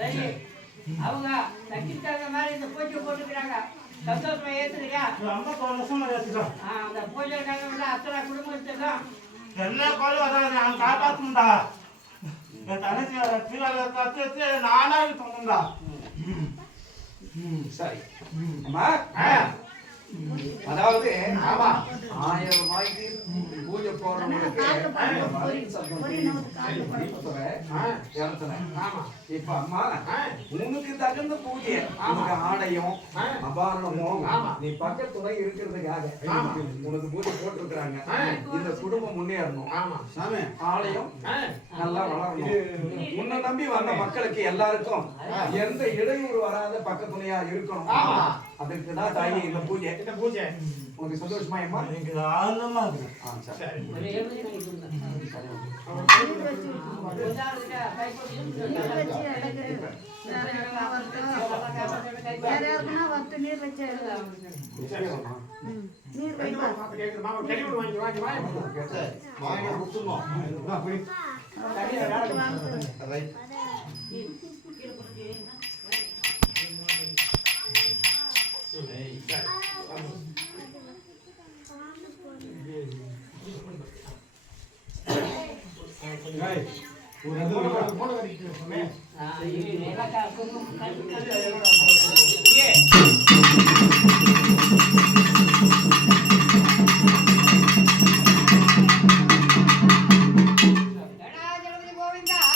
சரி அவங்க தக்கிட்டாங்க மாதிரி இந்த பூஜை போட்டுக்கிறாங்க சந்தோஷமா ஏத்துக்கிறியா? ரொம்ப சந்தோஷமா ஏத்துக்கிறோம். அந்த பூஜைக்காக வந்து அத்தனை குடும்பத்துக்கும் எல்லா கோயிலும் வராது நான் காப்பாத்துண்டா. என் தனக்கு கீழே கத்து நானா தோணுண்டா. சரி அம்மா அதாவது 1000 ரூபாய்க்கு பூஜை போடுறவங்களுக்கு இப்ப அம்மா உனக்கு தகுந்த பூஜை உனக்கு ஆடையும் அபாரணமும் நீ பக்கத்துணை இருக்கிறதுக்காக உனக்கு பூஜை போட்டிருக்கிறாங்க. இந்த குடும்பம் முன்னேறணும், ஆலயம் நல்லா வளரணும், உன்னை நம்பி வந்த மக்களுக்கு எல்லாருக்கும் எந்த இடையூறு வராத பக்கத்துணையா இருக்கணும். அதுக்கு தான் தாயி இந்த பூஜை. உனக்கு சந்தோஷமா அம்மா? நீங்க ஆனந்தமா இருக்கு. சரி நீர் வச்சு ஒரு